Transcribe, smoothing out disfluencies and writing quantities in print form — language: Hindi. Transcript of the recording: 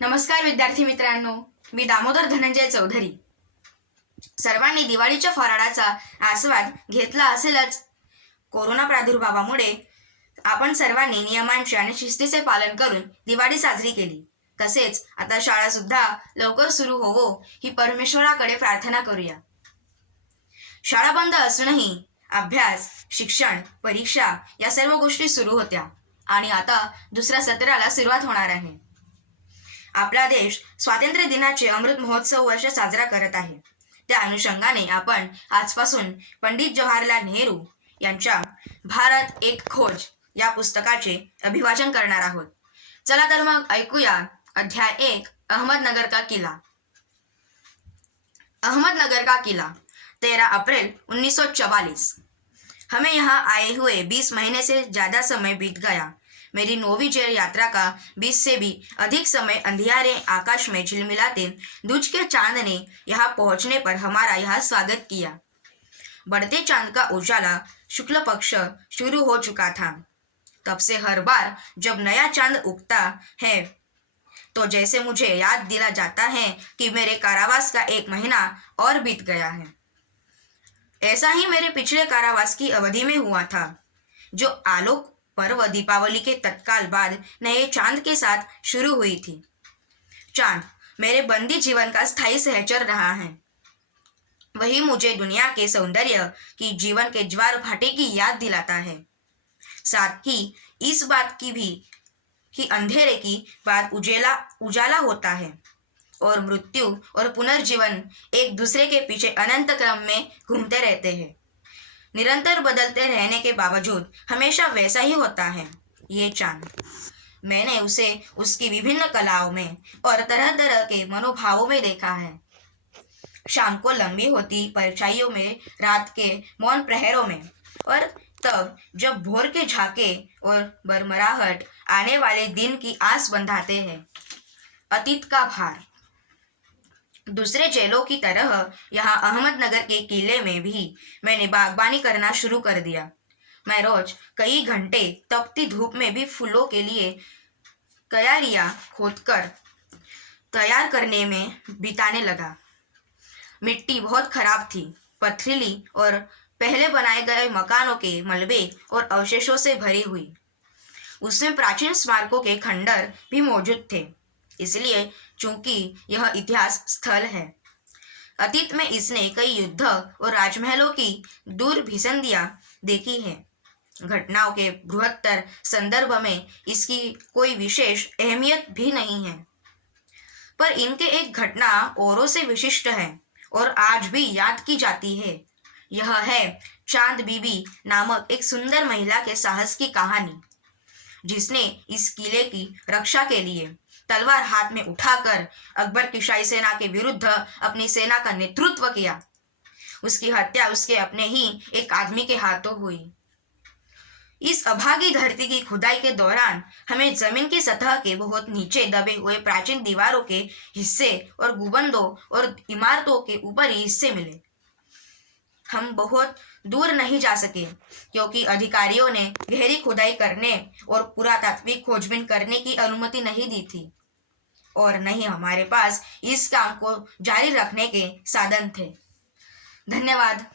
नमस्कार विद्यार्थी मित्रांनो, मी दामोदर धनंजय चौधरी. सर्वांनी दिवाळीच्या फराळाचा आस्वाद घेतला असेलच. कोरोना प्रादुर्भावामुळे आपण सर्वांनी नियमांचे आणि शिस्तीचे पालन करून दिवाळी साजरी केली. तसेच आता शाळा सुद्धा लवकर सुरू होवो ही परमेश्वराकडे प्रार्थना करूया. शाळा बंद असूनही अभ्यास, शिक्षण, परीक्षा या सर्व गोष्टी सुरू होत्या आणि आता दुसऱ्या सत्राला सुरुवात होणार आहे. आपला देश स्वातंत्र्य दिनाचे अमृत महोत्सव वर्ष साजरा करत आहे. त्या अनुषंगाने आपण आजपासून पंडित जवाहरलाल नेहरू यांच्या भारत एक खोज या पुस्तकाचे अभिवाचन करणार आहोत. चला तर मग ऐकूया अध्याय 1 अहमदनगर का किला. अहमदनगर का किला 13 अप्रैल 1944. हमें यहाँ आए हुए 20 महीने से ज़्यादा समय बीत गया. मेरी 9वीं जेल यात्रा का 20 से भी अधिक समय अंधियारे आकाश में झिलमिलाते दूज के चांद ने यहाँ पहुँचने पर हमारा यहाँ स्वागत किया. बढ़ते चांद का उजाला शुक्ल पक्ष शुरू हो चुका था. तब से हर बार जब नया चांद उगता है तो जैसे मुझे याद दिला जाता है कि मेरे कारावास का 1 महीना और बीत गया है. ऐसा ही मेरे पिछले कारावास की अवधि में हुआ था, जो आलोक पर्व दीपावली के तत्काल बाद नए चांद के साथ शुरू हुई थी. चांद मेरे बंदी जीवन का स्थायी सहचर रहा है. वही मुझे दुनिया के सौंदर्य की जीवन के ज्वार भाटे की याद दिलाता है. साथ ही इस बात की भी कि अंधेरे की बाद उजाला होता है और मृत्यु और पुनर्जीवन एक दूसरे के पीछे अनंत क्रम में घूमते रहते हैं. निरंतर बदलते रहने के बावजूद हमेशा वैसा ही होता है ये चांद. मैंने उसे उसकी विभिन्न कलाओं में और तरह तरह के मनोभावों में देखा है. शाम को लंबी होती परछाइयों में, रात के मौन प्रहरों में, और तब जब भोर के झाके और बरमराहट आने वाले दिन की आस बंधाते हैं. अतीत का भार. दूसरे जेलों की तरह यहाँ अहमदनगर के किले में भी मैंने बागबानी करना शुरू कर दिया. मैं रोज कई घंटे तपती धूप में भी फूलों के लिए क्यारियाँ खोदकर तैयार करने में बिताने लगा. मिट्टी बहुत खराब थी, पथरीली और पहले बनाए गए मकानों के मलबे और अवशेषों से भरी हुई. उसमें प्राचीन स्मारकों के खंडर भी मौजूद थे, इसलिए चूंकि यह इतिहास स्थल है. अतीत में इसने कई युद्ध और राजमहलों की दूर भिसंधियां देखी है. घटनाओं के बृहत्तर संदर्भ में इसकी कोई विशेष अहमियत भी नहीं है, पर इनके एक घटना औरों से विशिष्ट है और आज भी याद की जाती है. यह है चांद बीबी नामक एक सुंदर महिला के साहस की कहानी, जिसने इस किले की रक्षा के लिए तलवार हाथ में उठाकर अकबर की शाही सेना के विरुद्ध अपनी सेना का नेतृत्व किया. उसकी हत्या उसके अपने ही एक आदमी के हाथों हुई. इस अभागी धरती की खुदाई के दौरान हमें जमीन की सतह के बहुत नीचे दबे हुए प्राचीन दीवारों के हिस्से और गुंबदों और इमारतों के ऊपरी हिस्से मिले. हम बहुत दूर नहीं जा सके क्योंकि अधिकारियों ने गहरी खुदाई करने और पुरातात्विक खोजबीन करने की अनुमति नहीं दी थी, और नहीं हमारे पास इस काम को जारी रखने के साधन थे. धन्यवाद.